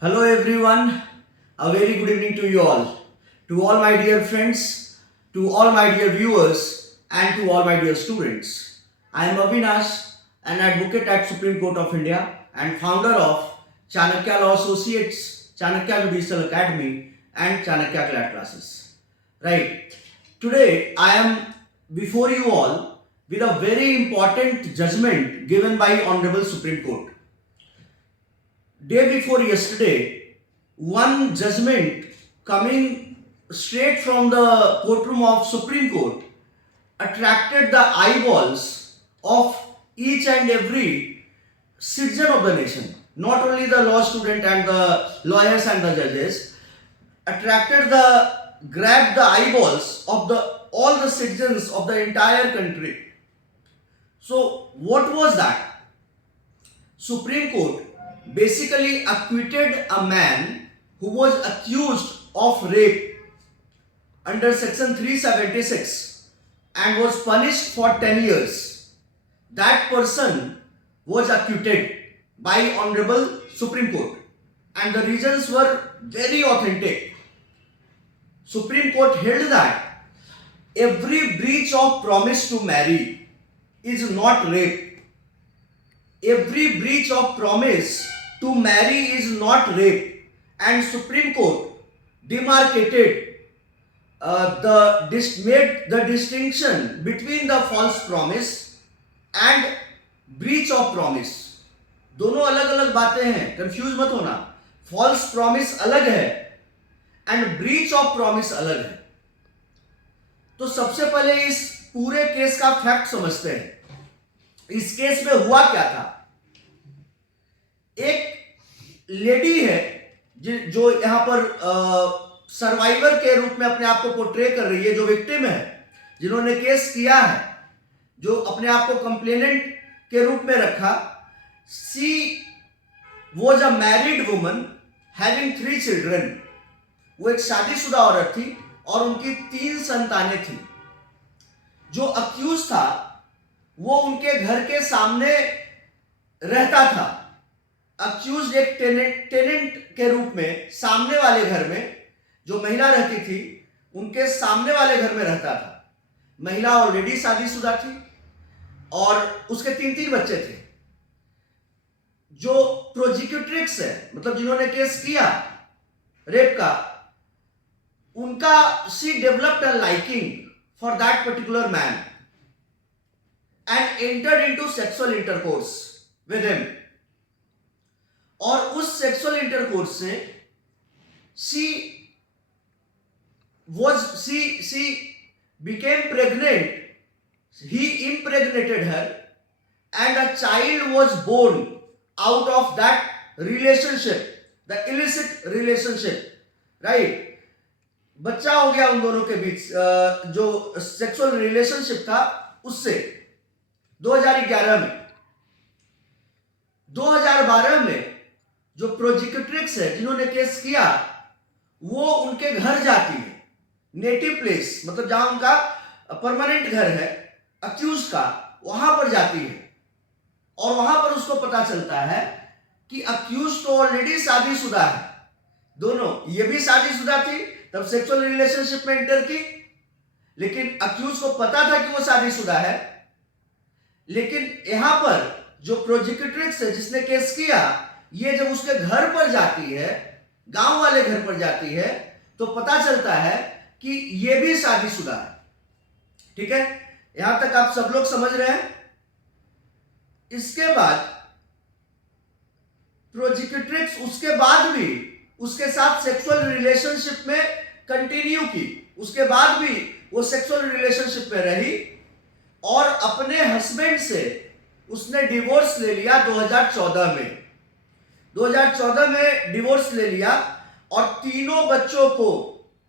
Hello everyone, a very good evening to you all. To all my dear friends, to all my dear viewers, and to all my dear students. I am Avinash, an advocate at Supreme Court of India and founder of Chanakya Law Associates, Chanakya Judicial Academy, and Chanakya CLAT classes. Right. Today I am before you all with a very important judgment given by Honorable Supreme Court. Day before yesterday, one judgment coming straight from the courtroom of Supreme Court attracted the eyeballs of each and every citizen of the nation, not only the law student and the lawyers and the judges, grabbed the eyeballs of the all the citizens of the entire country. So what was that? Supreme Court basically acquitted a man who was accused of rape under section 376 and was punished for 10 years. That person was acquitted by Honorable Supreme Court and the reasons were very authentic. Supreme Court held that every breach of promise to marry is not rape. Every breach of promise to marry is not rape, and Supreme Court demarcated made the distinction between the false promise and breach of promise. दोनों अलग अलग बातें हैं, confuse मत होना. False promise अलग है and breach of promise अलग है. तो सबसे पहले इस पूरे केस का फैक्ट समझते हैं. इस केस में हुआ क्या था? एक लेडी है जो यहां पर सर्वाइवर के रूप में अपने आप को पोर्ट्रे कर रही है, जो विक्टिम है, जिन्होंने केस किया है, जो अपने आप को कंप्लेनेंट के रूप में रखा. She was a married woman having 3 children. वो एक शादीशुदा औरत थी और उनकी 3 संतानें थी. जो अक्यूज था वो उनके घर के सामने रहता था. अक्यूज एक टेनेंट के रूप में सामने वाले घर में, जो महिला रहती थी उनके सामने वाले घर में रहता था. महिला ऑलरेडी शादीशुदा थी और उसके 3 बच्चे थे. जो प्रोजिक्यूट्रिक्स है, मतलब जिन्होंने केस किया रेप का, उनका she developed a liking for that particular man and entered into sexual intercourse with him. और उस sexual intercourse से she became pregnant. He impregnated her and a child was born out of that relationship, the illicit relationship, right? बच्चा हो गया उन दोनों के बीच जो सेक्सुअल रिलेशनशिप था उससे 2011 में. 2012 में जो प्रोजिक्यूट्रिक्स है जिन्होंने केस किया, वो उनके घर जाती है, नेटिव प्लेस, मतलब जहां उनका परमानेंट घर है अक्यूज का, वहां पर जाती है. और वहां पर उसको पता चलता है कि अक्यूज तो ऑलरेडी शादीशुदा है. दोनों, ये भी शादीशुदा थी तब सेक्सुअल रिलेशनशिप में एंटर की, लेकिन अक्यूज को पता था कि वो शादीशुदा है. लेकिन यहां पर जो प्रोजिक्यूट्रिक्स है जिसने केस किया, ये जब उसके घर पर जाती है, गांव वाले घर पर जाती है, तो पता चलता है कि ये भी शादीशुदा है. ठीक है, यहां तक आप सब लोग समझ रहे हैं. इसके बाद प्रोजिक्यूट्रिक्स उसके बाद भी उसके साथ सेक्सुअल रिलेशनशिप में कंटिन्यू की. उसके बाद भी वो सेक्सुअल रिलेशनशिप में रही और अपने हस्बैंड से उसने डिवोर्स ले लिया 2014 में. 2014 में डिवोर्स ले लिया और 3 बच्चों को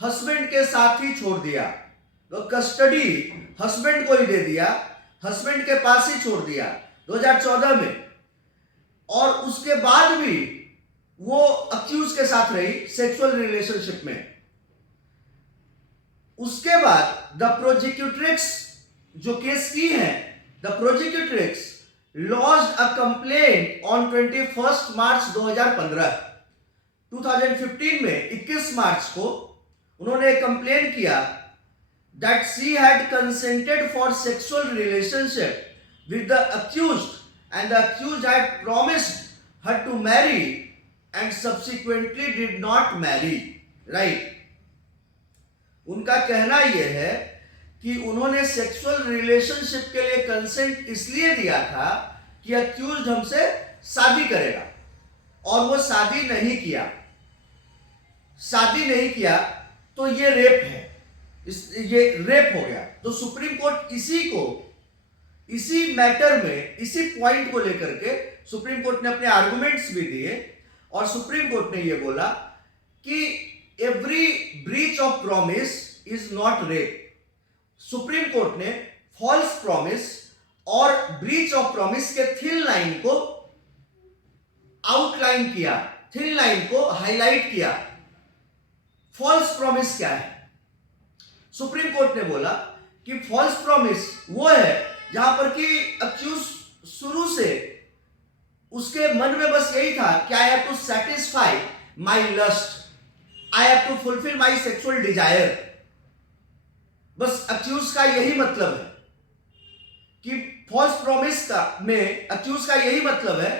हस्बैंड के साथ ही छोड़ दिया. तो कस्टडी हस्बैंड को ही दे दिया, हस्बैंड के पास ही छोड़ दिया 2014 में. और उसके बाद भी वो अक्यूज के साथ रही सेक्सुअल रिलेशनशिप में. उसके बाद द प्रोजिक्यूट्रिक्स जो केस की है, the prosecutrix launched a complaint on 21 March 2015. 2015 में 21 मार्च को उन्होंने कंप्लेन किया that she had consented for sexual relationship with the accused and the accused had promised her to marry and subsequently did not marry. Right? उनका कहना यह है कि उन्होंने सेक्सुअल रिलेशनशिप के लिए कंसेंट इसलिए दिया था कि अक्यूज्ड हमसे शादी करेगा और वो शादी नहीं किया तो ये रेप है, ये रेप हो गया। तो सुप्रीम कोर्ट इसी मैटर में, इसी पॉइंट को लेकर के सुप्रीम कोर्ट ने अपने आर्गुमेंट्स भी दिए और सुप्रीम कोर्ट ने ये बोला कि every breach of promise is not rape. Supreme court ने फॉल्स प्रॉमिस और ब्रीच ऑफ प्रॉमिस के थिन लाइन को आउटलाइन किया, थिन लाइन को हाईलाइट किया। फॉल्स प्रॉमिस क्या है? सुप्रीम कोर्ट ने बोला कि फॉल्स प्रॉमिस वो है जहां पर कि अक्यूज शुरू से उसके मन में बस यही था कि I have to satisfy my lust, I have to fulfil my sexual desire. बस अक्यूज का यही मतलब है कि फॉल्स प्रॉमिस का में अक्यूज का यही मतलब है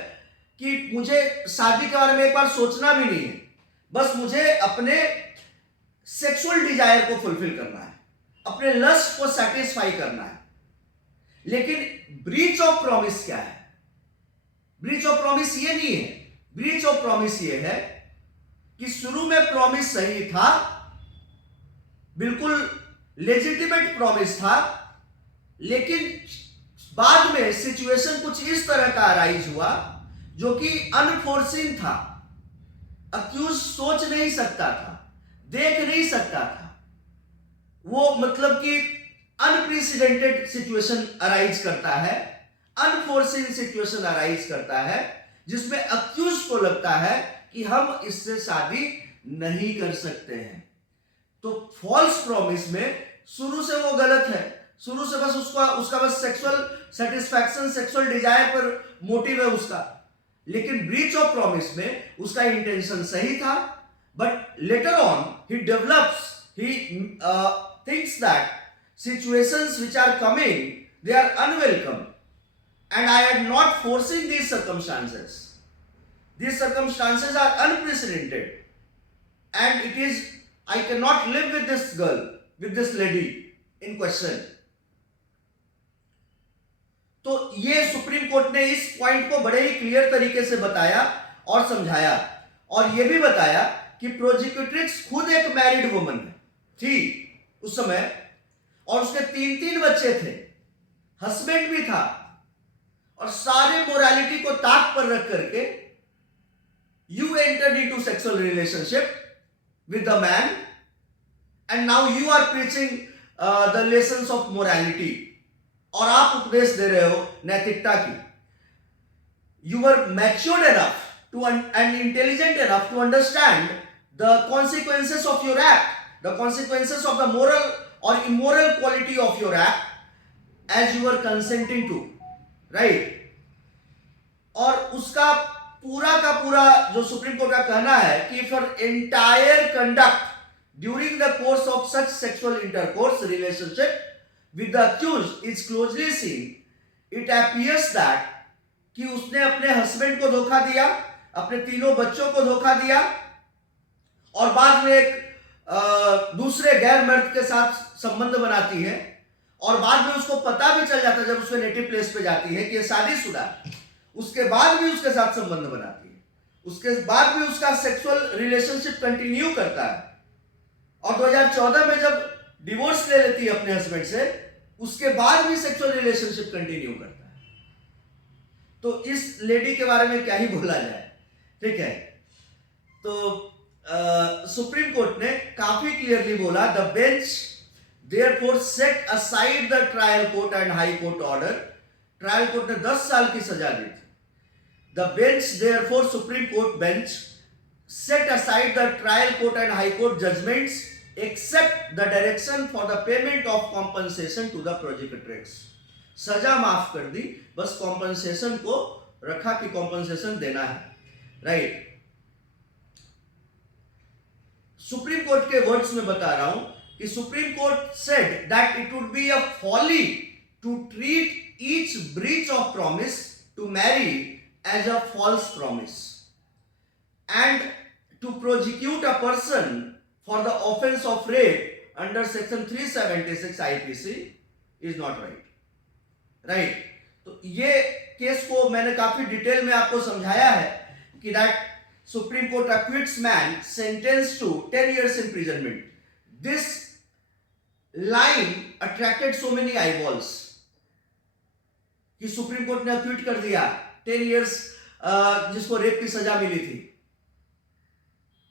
कि मुझे शादी के बारे में एक बार सोचना भी नहीं है, बस मुझे अपने सेक्सुअल डिजायर को फुलफिल करना है, अपने लस्ट को सेटिस्फाई करना है। लेकिन ब्रीच ऑफ प्रॉमिस क्या है? ब्रीच ऑफ प्रॉमिस ये नहीं है। ब्रीच ऑफ प्रॉमिस ये है कि शुरू में प्रॉमिस सही था, बिल्कुल लेजिटिमेट प्रॉमिस था, लेकिन बाद में सिचुएशन कुछ इस तरह का अराइज हुआ जो कि अनफोर्सिन था। अक्यूज सोच नहीं सकता था, देख नहीं सकता था। वो मतलब कि अनप्रेसिडेंटेड सिचुएशन अराइज करता है, अनफोर्सिन सिचुएशन अराइज करता है, जिसमें अक्यूज को लगता है कि हम इससे शादी नहीं कर सकते हैं। तो फॉल्स प्रॉमिस में शुरू से वो गलत है, शुरू से बस उसका बस सेक्सुअल सेटिस्फैक्शन, सेक्सुअल डिजायर पर मोटिव है उसका। लेकिन ब्रीच ऑफ प्रॉमिस में उसका इंटेंशन सही था, but later on he develops, he thinks that situations which are coming, they are unwelcome and I am not forcing these circumstances. These circumstances are unprecedented and it is, I cannot live with this girl, with this lady in question. तो ये supreme court ने इस point को बड़े ही clear तरीके से बताया और समझाया, और ये भी बताया कि प्रोसिक्यूट्रिक्स खुद एक मैरिड वुमन थी उस समय, और उसके 3 बच्चे थे, हस्बैंड भी था, और सारे मोरालिटी को ताक पर रख करके you entered into sexual relationship with the man and now you are preaching the lessons of morality, और आप उपदेश दे रहे हो नैतिकता की। You are matured enough to and intelligent enough to understand the consequences of your act, the consequences of the moral or immoral quality of your act as you are consenting to, right? और उसका पूरा का पूरा जो supreme court का कहना है कि for entire conduct during the course of such sexual intercourse relationship with the accused is closely seen, it appears that कि उसने अपने हस्बैंड को धोखा दिया, अपने 3 बच्चों को धोखा दिया, और बाद में एक दूसरे गैर मर्द के साथ संबंध बनाती है, और बाद में उसको पता भी चल जाता है जब उसके नेटिव प्लेस पे जाती है कि ये शादीशुदा है, उसके बाद भी उसके साथ संबंध बनाती है, उसके बाद भी उसका सेक्सुअल रिलेशनशिप कंटिन्यू करता है, और 2014 में जब डिवोर्स ले लेती है अपने हस्बैंड से, उसके बाद भी सेक्सुअल रिलेशनशिप कंटिन्यू करता है। तो इस लेडी के बारे में क्या ही बोला जाए, ठीक है। तो सुप्रीम कोर्ट ने काफी क्लियरली बोला, the bench therefore set aside the trial court and high court order. Trial court ने 10 साल की सजा दी थी। The bench therefore, supreme court bench, set aside the trial court and high court judgments except the direction for the payment of compensation to the prosecutrix. सजा माफ कर दी, बस कॉम्पनसेशन को रखा कि कॉम्पनसेशन देना है, राइट। कोर्ट के वर्ड्स में बता रहा हूं कि Supreme Court said that it would be a folly to treat each breach of promise to marry as a false promise and to prosecute a person for the offence of rape under section 376 IPC is not right. तो ये case को मैंने काफी detail में आपको समझाया है कि that Supreme Court acquits man sentenced to 10 years imprisonment. This line attracted so many eyeballs कि सुप्रीम कोर्ट ने acquit कर दिया 10 years जिसको रेप की सजा मिली थी।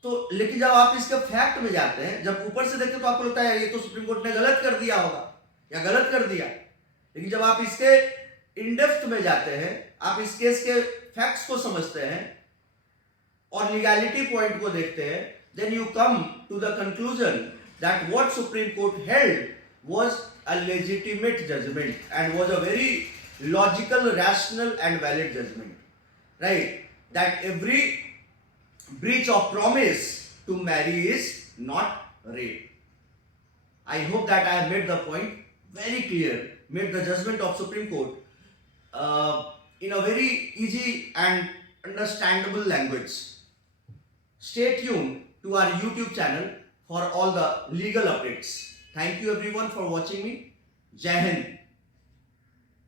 तो लेकिन जब आप इसके फैक्ट में जाते हैं, जब ऊपर से देखते तो आपको लगता है ये तो सुप्रीम कोर्ट ने गलत कर दिया होगा या गलत कर दिया, लेकिन जब आप इसके इन डेप्थ में जाते हैं, आप इस केस के फैक्ट्स को समझते हैं और लीगैलिटी पॉइंट को देखते हैं, then you come to the conclusion that what Supreme Court held was a legitimate judgment and was a very logical, rational and valid judgment, right? That every breach of promise to marry is not rape. I hope that I have made the point very clear, made the judgment of Supreme Court in a very easy and understandable language. Stay tuned to our YouTube channel for all the legal updates. Thank you everyone for watching me. Jai Hind.